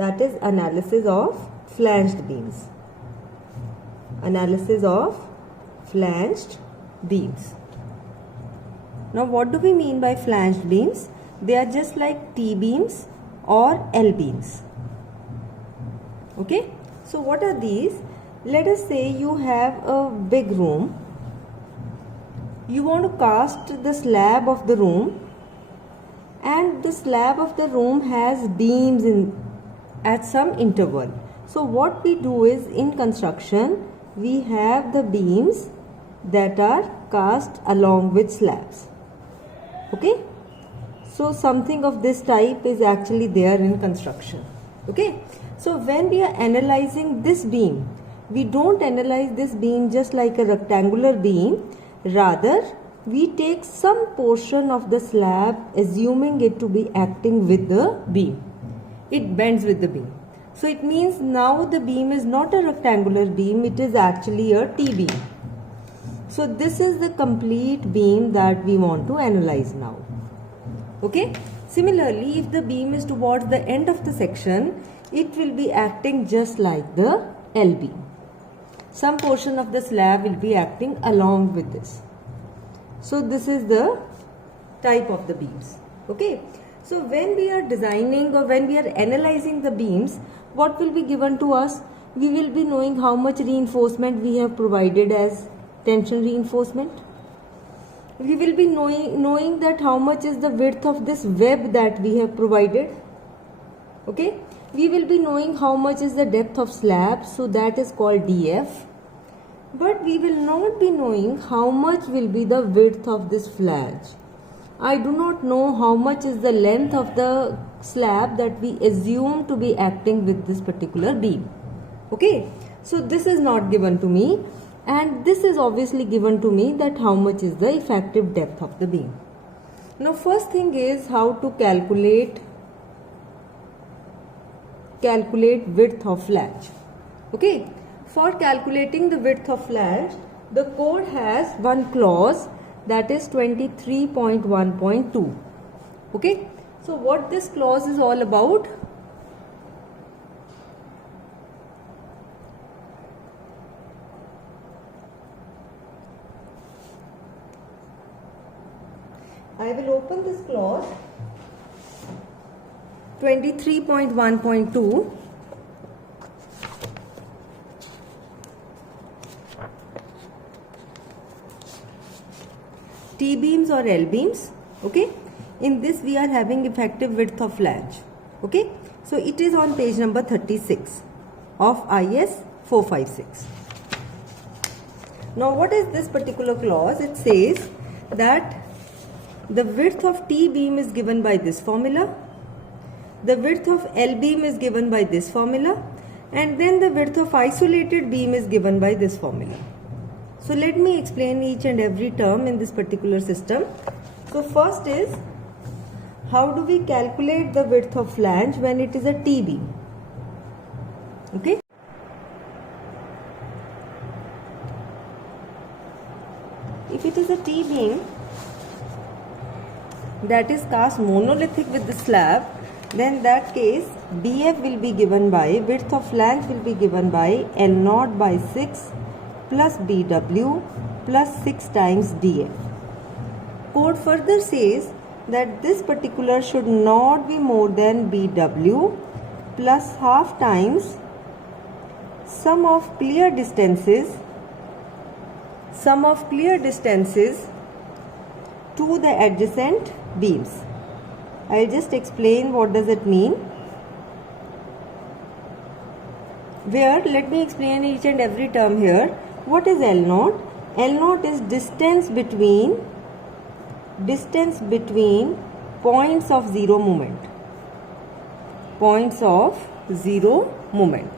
that is analysis of flanged beams. Analysis of flanged beams. Now what do we mean by flanged beams? They are just like T-beams or L-beams. Okay, so what are these? Let us say you have a big room. You want to cast the slab of the room, and the slab of the room has beams at some interval. So what we do is, in construction we have the beams that are cast along with slabs. Okay, so something of this type is actually there in construction. Okay, so when we are analyzing this beam, we don't analyze this beam just like a rectangular beam. Rather, we take some portion of the slab, assuming it to be acting with the beam. It bends with the beam. So it means now the beam is not a rectangular beam, it is actually a T-beam. So this is the complete beam that we want to analyze now. Okay. Similarly, if the beam is towards the end of the section, it will be acting just like the L-beam. Some portion of the slab will be acting along with this. So this is the type of the beams. Okay. So when we are designing or when we are analyzing the beams, what will be given to us? We will be knowing how much reinforcement we have provided as tension reinforcement. We will be knowing that how much is the width of this web that we have provided. Okay. We will be knowing how much is the depth of slab, so that is called dF. But we will not be knowing how much will be the width of this flange. I do not know how much is the length of the slab that we assume to be acting with this particular beam. Okay, so this is not given to me, and this is obviously given to me, that how much is the effective depth of the beam. Now first thing is how to calculate width of flange. Okay, for calculating the width of flange, the code has one clause, that is 23.1.2. Okay, so what this clause is all about? I will open this clause 23.1.2. T-beams or L-beams. Okay, in this we are having effective width of flange. Okay, so it is on page number 36 of IS 456. Now what is this particular clause? It says that the width of T-beam is given by this formula, the width of L-beam is given by this formula, and then the width of isolated beam is given by this formula. So let me explain each and every term in this particular system. So first is, how do we calculate the width of flange when it is a T-beam? Okay. If it is a T-beam that is cast monolithic with the slab, then that case BF will be given by, width of flange will be given by L0 by 6 plus BW plus 6 times DF. Code further says that this particular should not be more than BW plus half times sum of clear distances to the adjacent beams. I'll just explain what does it mean. Let me explain each and every term here. What is L0? L0 is distance between points of zero moment. Points of zero moment.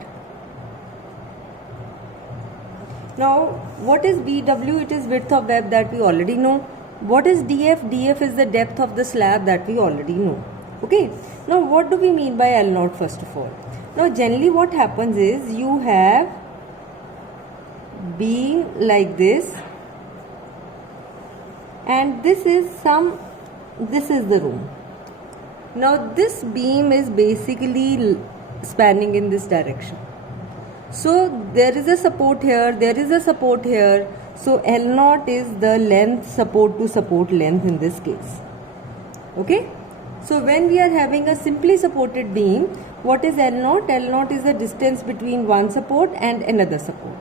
Now, what is BW? It is width of web that we already know. What is DF? DF is the depth of the slab that we already know. Okay. Now, what do we mean by L0 first of all? Now, generally what happens is, you have beam like this, and this is the room. Now, this beam is basically spanning in this direction. So there is a support here, there is a support here. So L0 is the length, support to support length in this case. Okay. So when we are having a simply supported beam, what is L0? L0 is the distance between one support and another support.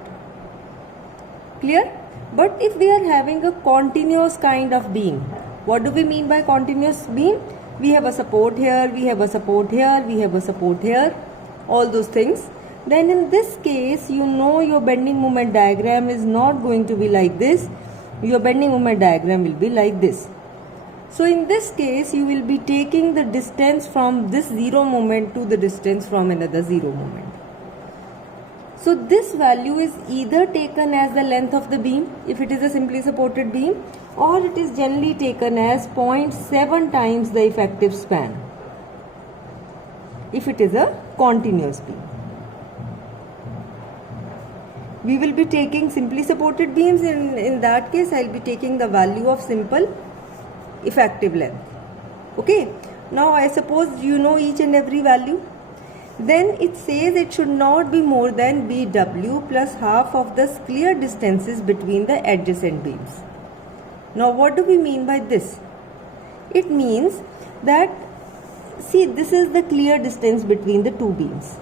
Clear? But if we are having a continuous kind of beam, what do we mean by continuous beam? We have a support here, we have a support here, we have a support here, all those things. Then in this case, you know your bending moment diagram is not going to be like this. Your bending moment diagram will be like this. So in this case, you will be taking the distance from this zero moment to the distance from another zero moment. So this value is either taken as the length of the beam, if it is a simply supported beam, or it is generally taken as 0.7 times the effective span, if it is a continuous beam. We will be taking simply supported beams. In that case, I will be taking the value of simple effective length. Okay. Now I suppose you know each and every value. Then it says it should not be more than BW plus half of the clear distances between the adjacent beams. Now what do we mean by this? It means that, see, this is the clear distance between the two beams.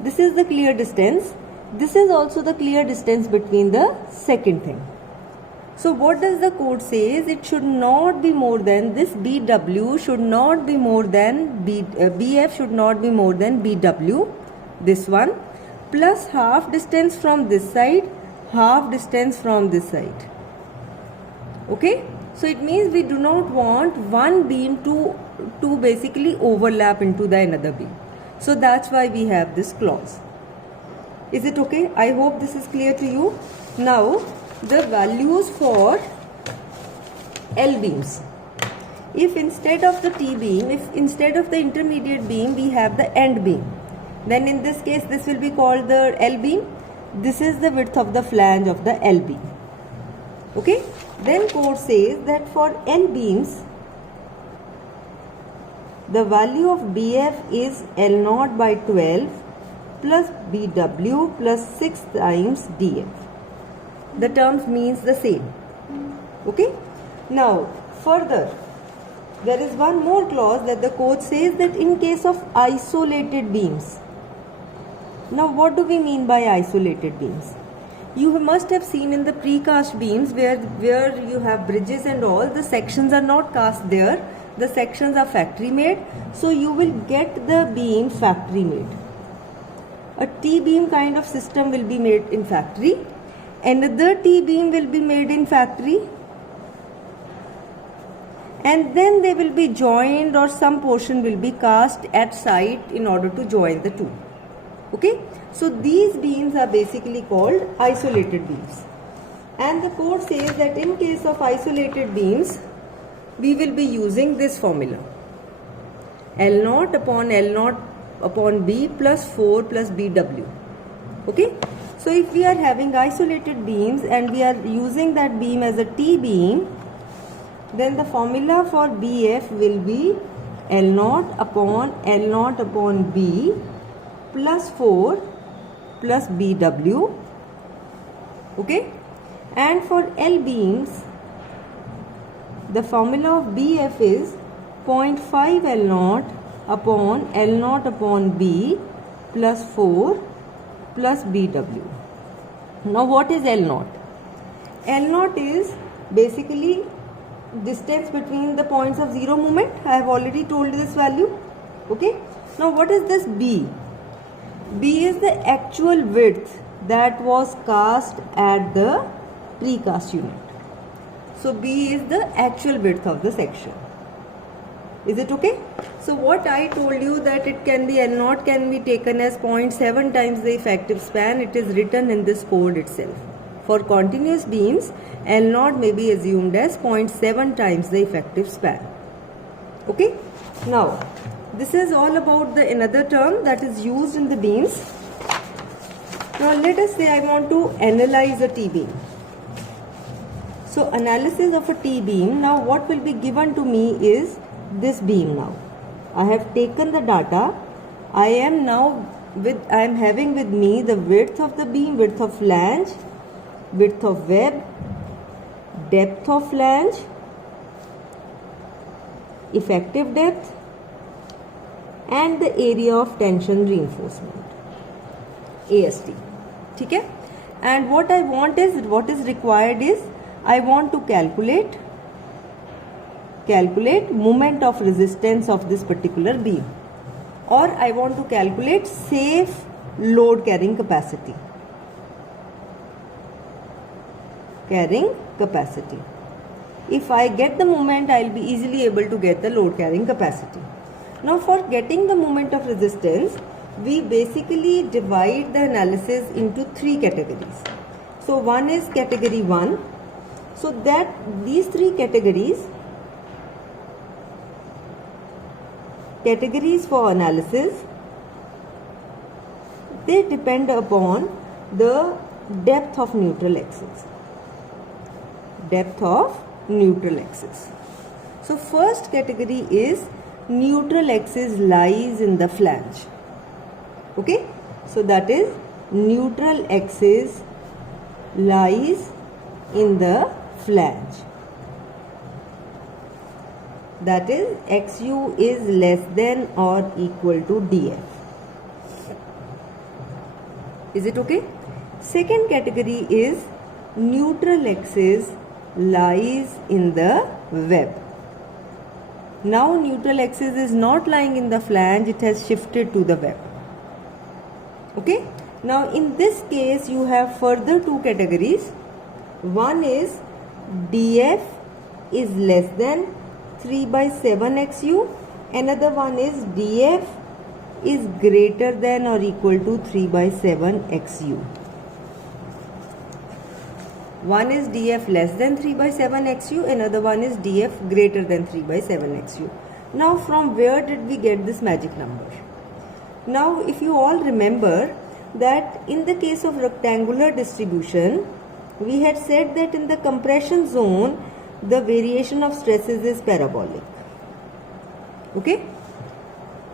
This is the clear distance. This is also the clear distance between the second thing. So what does the code says? It should not be more than this BW should not be more than BF should not be more than BW, this one, plus half distance from this side, half distance from this side. Okay. So it means we do not want one beam to basically overlap into the another beam. So that's why we have this clause. Is it okay? I hope this is clear to you. Now the values for L beams. If instead of the T beam, if instead of the intermediate beam we have the end beam, then in this case this will be called the L beam. This is the width of the flange of the L beam. Okay. Then code says that for L beams, the value of BF is L0 by 12 plus BW plus 6 times DF. The terms means the same. Okay. Now further, there is one more clause that the code says that in case of isolated beams. Now what do we mean by isolated beams? You must have seen in the precast beams where you have bridges and all, the sections are not cast there. The sections are factory made, so you will get the beam factory made. A T-beam kind of system will be made in factory. Another T-beam will be made in factory. And then they will be joined, or some portion will be cast at site in order to join the two. Okay. So these beams are basically called isolated beams. And the code says that in case of isolated beams, we will be using this formula, L0 upon L0 upon B plus 4 plus BW. Okay. So if we are having isolated beams and we are using that beam as a T beam, then the formula for BF will be L0 upon B plus 4 plus BW. Okay. And for L beams, the formula of BF is 0.5 L0 upon B plus 4 plus BW. Now what is L0? L0 is basically distance between the points of zero moment. I have already told this value. Okay. Now what is this B? B is the actual width that was cast at the precast unit. So B is the actual width of the section. Is it okay? So what I told you that it can be L0 can be taken as 0.7 times the effective span. It is written in this code itself. For continuous beams, L0 may be assumed as 0.7 times the effective span. Okay. Now this is all about the another term that is used in the beams. Now let us say I want to analyze a T-beam. So analysis of a T-beam, now what will be given to me is this beam now. I have taken the data. I am having with me the width of the beam, width of flange, width of web, depth of flange, effective depth, and the area of tension reinforcement, AST. ठीक है? And what is required is I want to calculate moment of resistance of this particular beam, or I want to calculate safe load carrying capacity. If I get the moment, I will be easily able to get the load carrying capacity. Now for getting the moment of resistance, we basically divide the analysis into three categories. So one is category 1. So that these three categories for analysis, they depend upon the depth of neutral axis. So first category is neutral axis lies in the flange. Okay, so that is neutral axis lies in the flange. That is XU is less than or equal to DF. Is it okay? Second category is neutral axis lies in the web. Now neutral axis is not lying in the flange, it has shifted to the web. Okay. Now in this case you have further two categories. One is DF is less than 3/7 XU. Another one is DF is greater than or equal to 3/7 XU. One is DF less than 3/7 XU. Another one is DF greater than 3/7 XU. Now from where did we get this magic number? Now if you all remember that in the case of rectangular distribution, we had said that in the compression zone the variation of stresses is parabolic. Okay,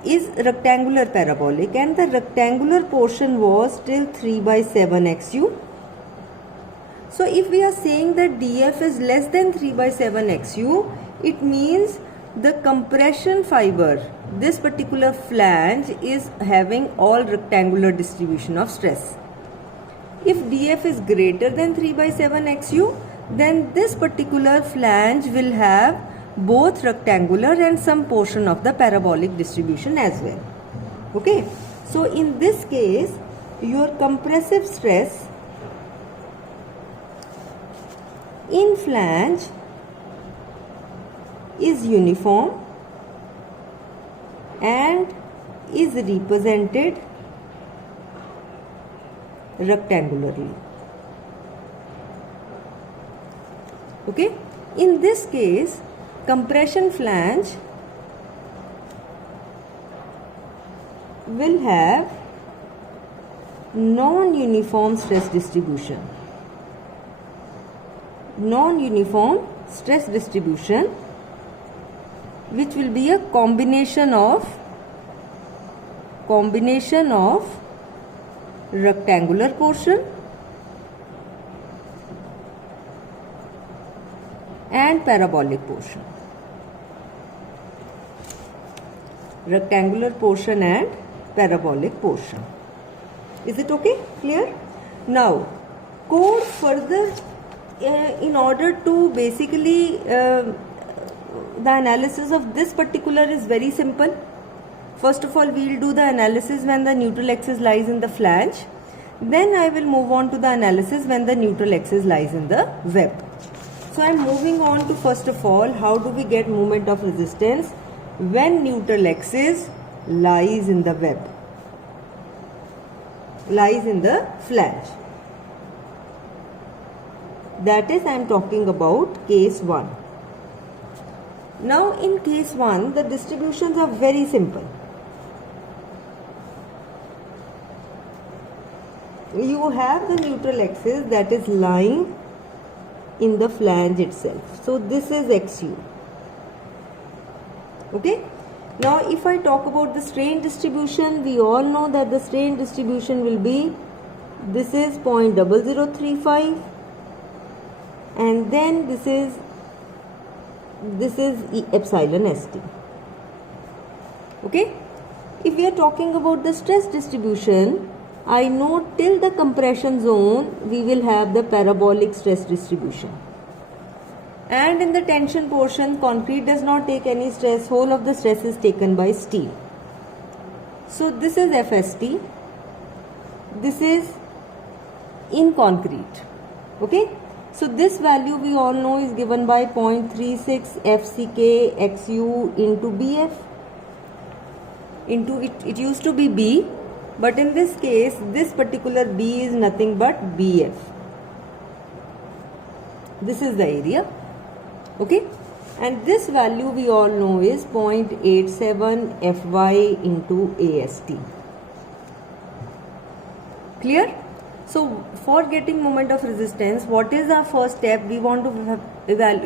is rectangular parabolic, and the rectangular portion was till 3/7 XU. So if we are saying that DF is less than 3/7 XU, it means the compression fiber, this particular flange, is having all rectangular distribution of stress. If DF is greater than 3/7 XU, then this particular flange will have both rectangular and some portion of the parabolic distribution as well. Okay, so in this case your compressive stress in flange is uniform and is represented rectangularly. Okay, in this case compression flange will have non-uniform stress distribution. Non-uniform stress distribution, which will be a combination of rectangular portion and parabolic portion. Rectangular portion and parabolic portion. Is it okay? Clear? Now, code further in order to basically the analysis of this particular is very simple. First of all, we will do the analysis when the neutral axis lies in the flange. Then I will move on to the analysis when the neutral axis lies in the web. So I am moving on to, first of all, how do we get moment of resistance when neutral axis lies in the web, lies in the flange. That is, I am talking about case 1. Now in case 1, the distributions are very simple. You have the neutral axis that is lying in the flange itself. So this is XU. Okay. Now if I talk about the strain distribution, we all know that the strain distribution will be, this is 0.0035 and then this is epsilon st. Okay. If we are talking about the stress distribution, I know till the compression zone we will have the parabolic stress distribution. And in the tension portion, concrete does not take any stress, whole of the stress is taken by steel. So this is FST, this is in concrete. Okay. So this value we all know is given by 0.36 FCK XU into BF. Into it used to be B, but in this case this particular B is nothing but BF. This is the area. Okay, and this value we all know is 0.87 Fy into AST. Clear? So for getting moment of resistance, what is our first step? We want to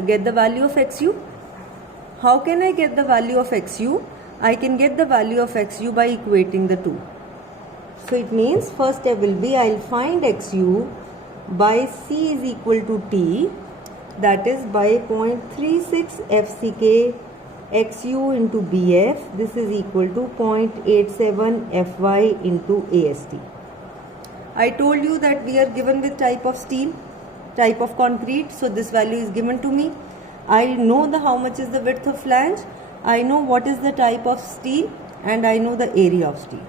get the value of XU. How can I get the value of XU? I can get the value of XU by equating the two. So it means first step will be, I will find XU by C is equal to T, that is by 0.36 FCK XU into BF. This is equal to 0.87 Fy into AST. I told you that we are given with type of steel, type of concrete, so this value is given to me. I know how much is the width of flange, I know what is the type of steel, and I know the area of steel.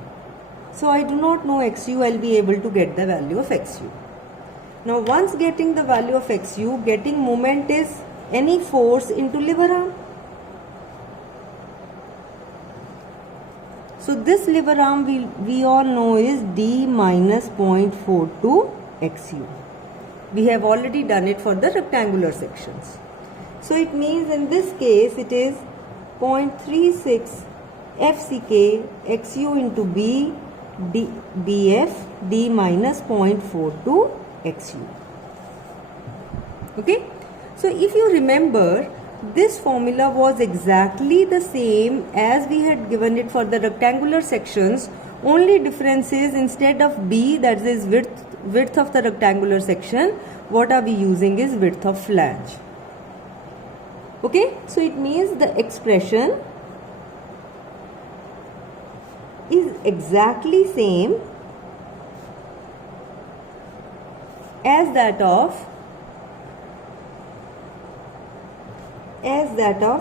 So I do not know XU, I will be able to get the value of XU. Now once getting the value of XU, getting moment is any force into lever arm. So this lever arm we all know is D minus 0.42 XU. We have already done it for the rectangular sections. So it means in this case it is 0.36 FCK XU into BF D minus 0.42 XU. Okay. So if you remember, this formula was exactly the same as we had given it for the rectangular sections. Only difference is instead of B, that is width of the rectangular section, what are we using is width of flange. Okay, so it means the expression is exactly same as that of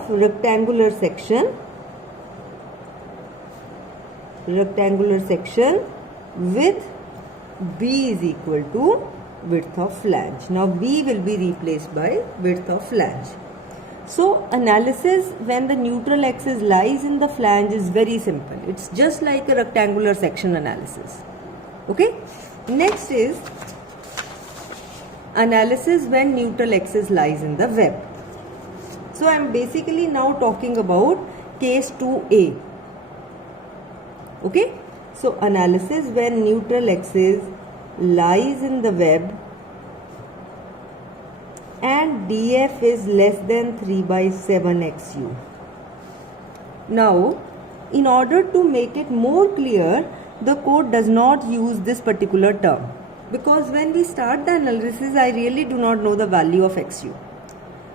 rectangular section with B is equal to width of flange. Now B will be replaced by width of flange. So analysis when the neutral axis lies in the flange is very simple. It's just like a rectangular section analysis. Okay. Next is analysis when neutral axis lies in the web. So I am basically now talking about case 2A. Okay. So analysis when neutral axis lies in the web and DF is less than 3/7 XU. Now, in order to make it more clear, the code does not use this particular term, because when we start the analysis, I really do not know the value of XU.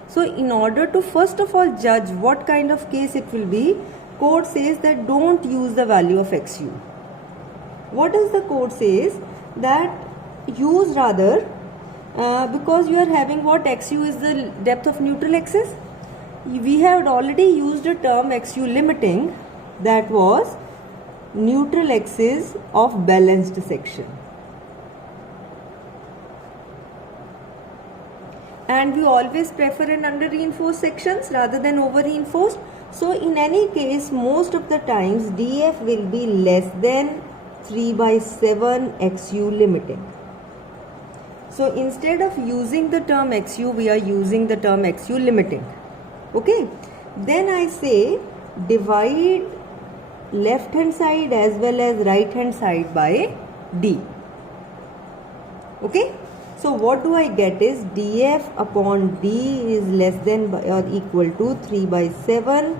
So, in order to first of all judge what kind of case it will be, code says that don't use the value of XU. What does the code says? That use rather because you are having what XU is the depth of neutral axis. We have already used a term XU limiting, that was neutral axis of balanced section. And we always prefer an under reinforced sections rather than over reinforced. So in any case, most of the times DF will be less than 3/7 XU limiting. So instead of using the term XU, we are using the term XU limiting. Okay. Then I say divide left hand side as well as right hand side by D. Okay. So what do I get is DF upon D is less than or equal to 3/7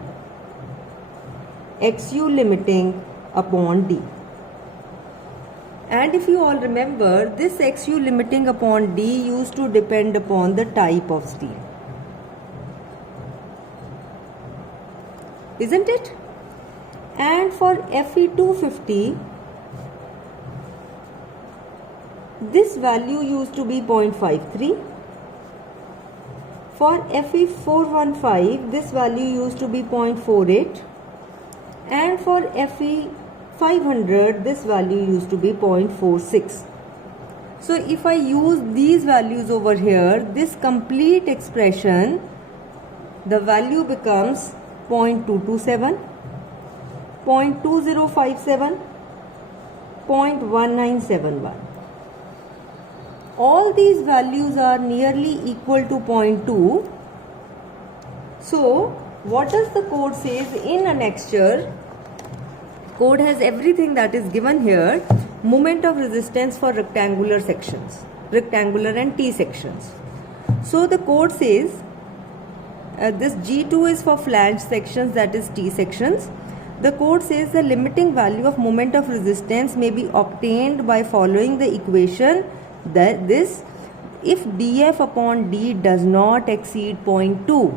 XU limiting upon D. And if you all remember, this XU limiting upon D used to depend upon the type of steel. Isn't it? And for Fe250, this value used to be 0.53. For Fe415, this value used to be 0.48. And for Fe500, this value used to be 0.46. So if I use these values over here, this complete expression, the value becomes 0.227, 0.2057, 0.1971. All these values are nearly equal to 0.2. So what does the code says in annexure? Code has everything that is given here. Moment of resistance for rectangular sections, rectangular and T sections. So the code says this G2 is for flange sections, that is T sections. The code says the limiting value of moment of resistance may be obtained by following the equation that this if dF upon D does not exceed 0.2.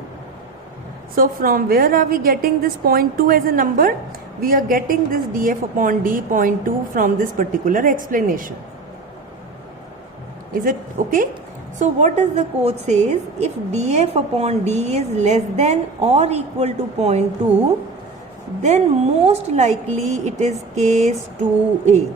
So from where are we getting this 0.2 as a number? We are getting this dF upon D 0.2 from this particular explanation. Is it okay? So what does the code says? If dF upon D is less than or equal to 0.2, then most likely it is case 2A.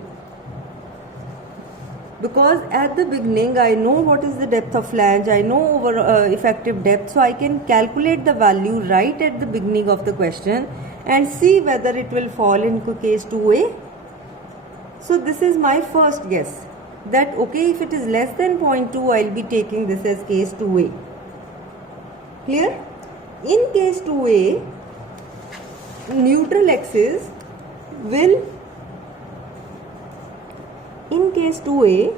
Because at the beginning I know what is the depth of flange, I know over effective depth, so I can calculate the value right at the beginning of the question and see whether it will fall into case 2A. So this is my first guess, that okay, if it is less than 0.2, I'll be taking this as case 2A. Clear? In case 2A, neutral axis will, in case 2A,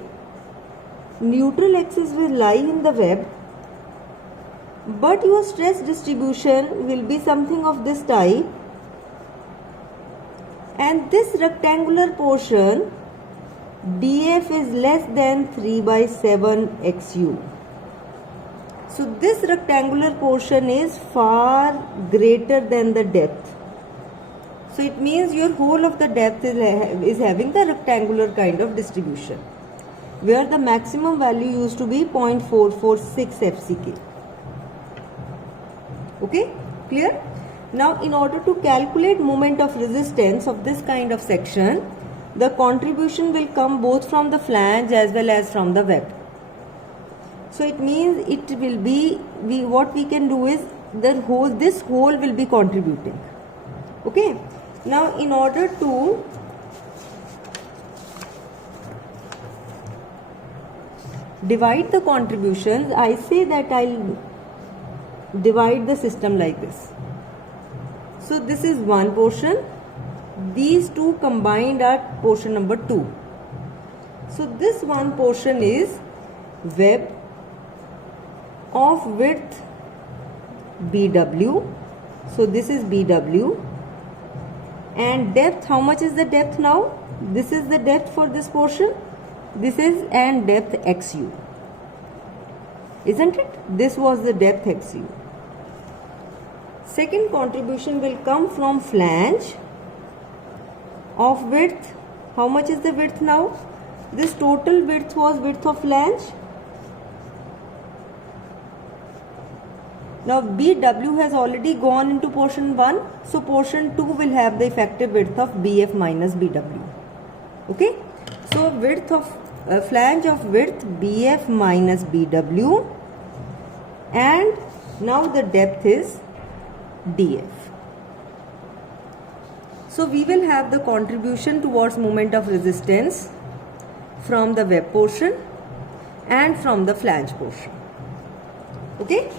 neutral axis will lie in the web, but your stress distribution will be something of this type, and this rectangular portion dF is less than 3 by 7 XU. So this rectangular portion is far greater than the depth. So it means your whole of the depth is having the rectangular kind of distribution, where the maximum value used to be 0.446 FCK. Okay, clear? Now in order to calculate moment of resistance of this kind of section, the contribution will come both from the flange as well as from the web. So it means it will be, what we can do is this whole will be contributing. Okay. Now in order to divide the contributions, I say that I'll divide the system like this. So this is one portion, these two combined are portion number 2. So this one portion is web of width BW. So this is BW. And depth, how much is the depth now? This is the depth for this portion. This is and depth XU. Isn't it? This was the depth XU. Second contribution will come from flange of width. How much is the width now? This total width was width of flange. Now BW has already gone into portion 1. So portion 2 will have the effective width of BF minus BW. Okay. So width of flange of width BF minus BW, and now the depth is DF. So we will have the contribution towards moment of resistance from the web portion and from the flange portion. Okay.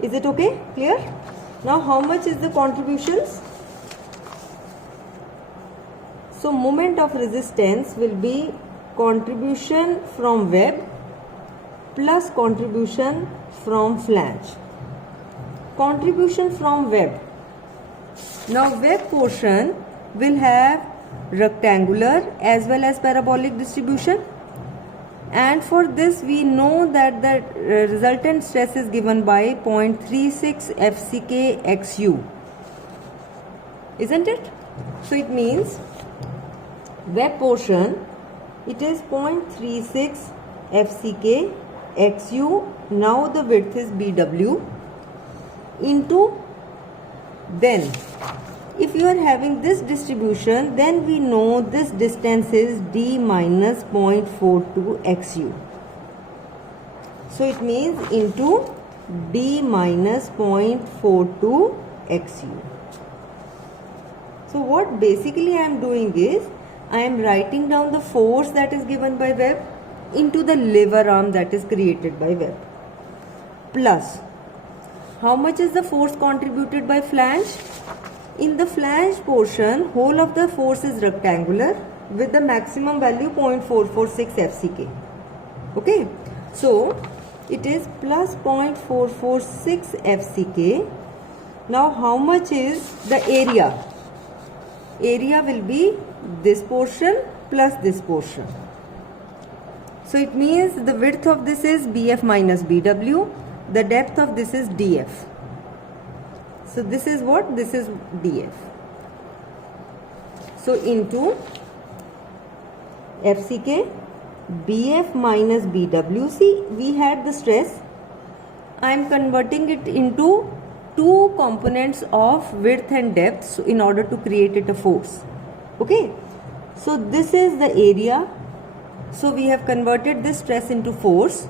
Is it okay? Clear? Now how much is the contributions? So moment of resistance will be contribution from web plus contribution from flange. contribution from web. Now web portion will have rectangular as well as parabolic distribution, and for this we know that the resultant stress is given by 0.36 FCK XU, isn't it? So it means web portion, it is 0.36 FCK XU. Now the width is BW into, then if you are having this distribution, then we know this distance is D minus 0.42 XU. So it means into D minus 0.42 XU. So what basically I am doing is, I am writing down the force that is given by web into the lever arm that is created by web, plus how much is the force contributed by flange. In the flange portion, whole of the force is rectangular with the maximum value 0.446 FCK. Okay, so it is plus 0.446 FCK. Now how much is the area? Area will be this portion plus this portion. So it means the width of this is BF minus BW, the depth of this is DF. So this is what? This is DF. So into FCK, BF minus BW. See, we had the stress. I am converting it into two components of width and depth, so in order to create it a force. Okay. So this is the area. So we have converted this stress into force.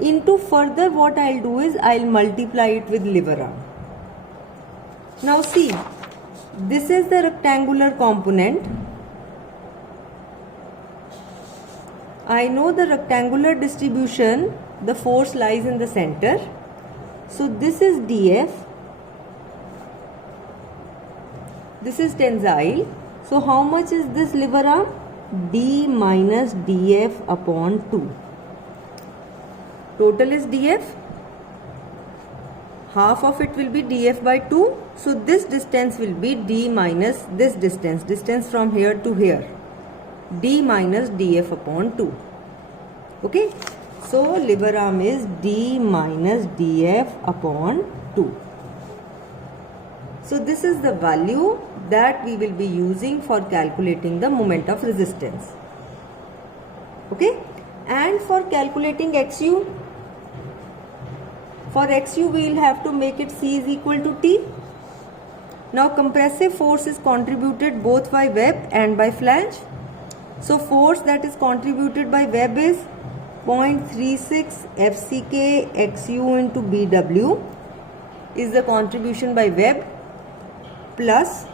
Into further, what I'll do is I'll multiply it with lever arm. Now see, this is the rectangular component. I know the rectangular distribution, the force lies in the center. So this is DF. This is tensile. So how much is this lever arm? D minus DF upon 2. Total is DF. Half of it will be DF by 2. So this distance will be D minus this distance from here to here. D minus DF upon 2. Okay. So lever arm is D minus DF upon 2. So this is the value that we will be using for calculating the moment of resistance. Okay. And for calculating XU, for XU we will have to make it C is equal to T. Now compressive force is contributed both by web and by flange. So force that is contributed by web is 0.36 FCK XU into BW is the contribution by web, plus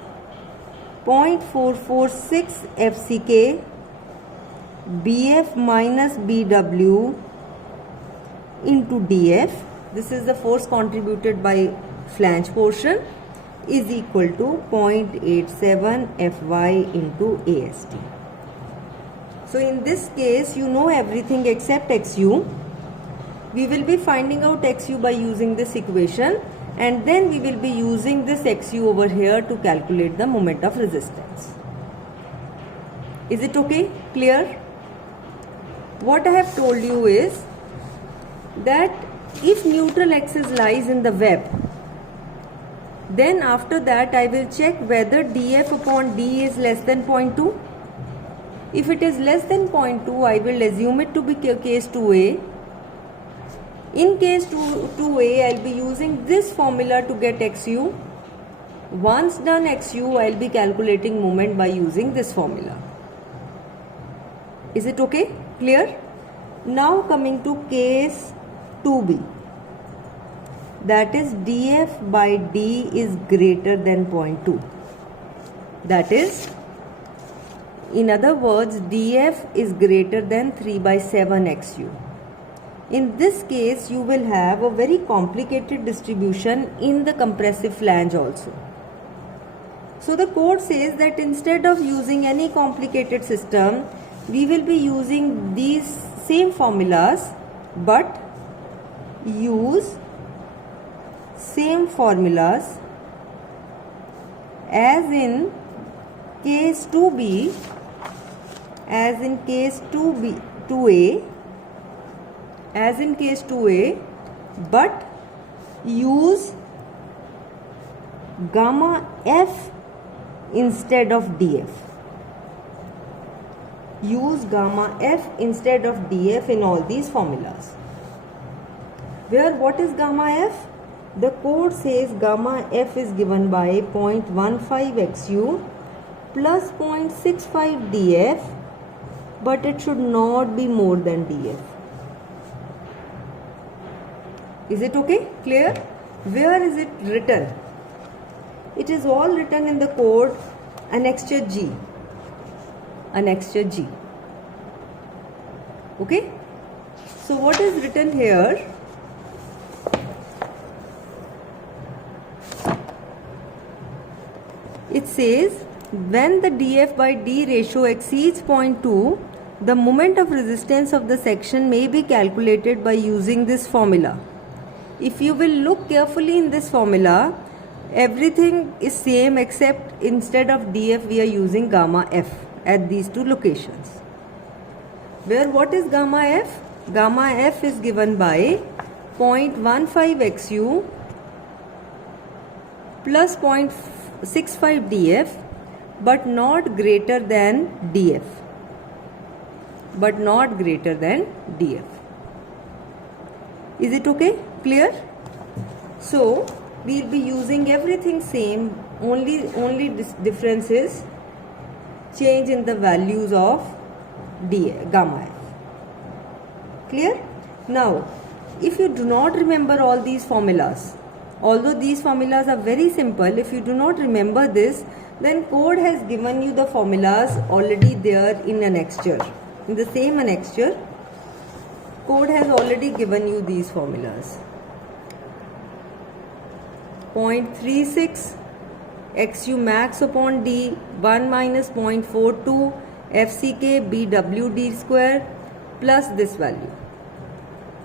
0.446 FCK BF minus BW into DF. This is the force contributed by flange portion, is equal to 0.87 Fy into AST. So in this case, you know everything except XU. We will be finding out XU by using this equation, and then we will be using this XU over here to calculate the moment of resistance. Is it okay? Clear? What I have told you is that if neutral axis lies in the web, then after that I will check whether DF upon D is less than 0.2. If it is less than 0.2, I will assume it to be case 2A. In case 2A, I will be using this formula to get XU. Once done XU, I will be calculating moment by using this formula. Is it okay? Clear? Now coming to case 2B. That is DF by D is greater than 0.2. That is, in other words, DF is greater than 3 by 7 XU. In this case, you will have a very complicated distribution in the compressive flange also. So the code says that instead of using any complicated system, we will be using these same formulas but use same formulas as in case 2b, as in case 2a, but use gamma f instead of df. Use gamma f instead of df in all these formulas. Where what is gamma f? The code says gamma f is given by 0.15 XU plus 0.65 df, but it should not be more than df. Is it okay? Clear? Where is it written? It is all written in the code annexure G. Annexure G. Okay? So what is written here? It says when the df by d ratio exceeds 0.2, the moment of resistance of the section may be calculated by using this formula. If you will look carefully in this formula, everything is same except instead of df we are using gamma f at these two locations. Where what is gamma f? Gamma f is given by 0.15 XU plus 0.65 df, but not greater than df. But not greater than df. Is it okay? Clear? So we'll be using everything same, only difference is change in the values of gamma f. Clear? Now if you do not remember all these formulas, although these formulas are very simple, if you do not remember this, then code has given you the formulas already there in annexure. In the same annexure, code has already given you these formulas. 0.36 XU max upon D, 1 minus 0.42 FCK BWD square plus this value.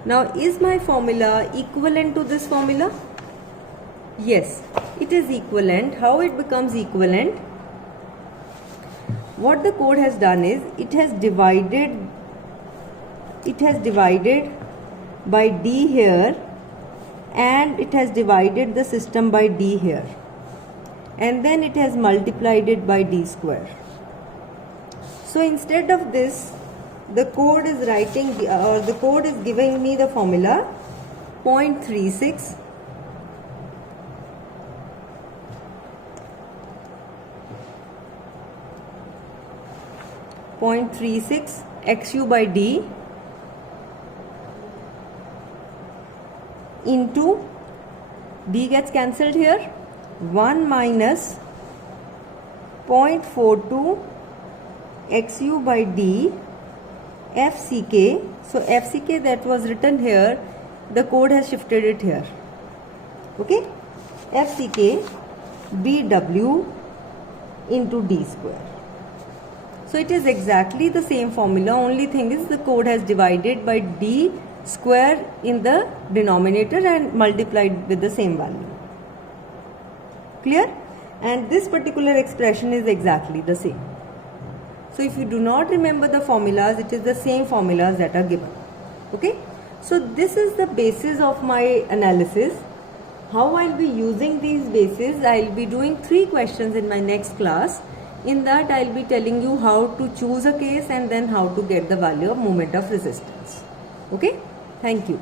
Now is my formula equivalent to this formula? Yes, it is equivalent. How it becomes equivalent? What the code has done is it has divided by D here, and it has divided the system by D here, and then it has multiplied it by D square. So instead of this, the code is writing the code is giving me the formula 0.36 XU by D into D gets cancelled here, 1 minus 0.42 XU by D FCK. So FCK that was written here, the code has shifted it here. Okay, FCK BW into D square. So it is exactly the same formula, only thing is the code has divided by D square in the denominator and multiplied with the same value. Clear? And this particular expression is exactly the same. So if you do not remember the formulas, it is the same formulas that are given. Okay? So this is the basis of my analysis. How I will be using these bases, I will be doing 3 questions in my next class. In that I will be telling you how to choose a case and then how to get the value of moment of resistance. Okay? Thank you.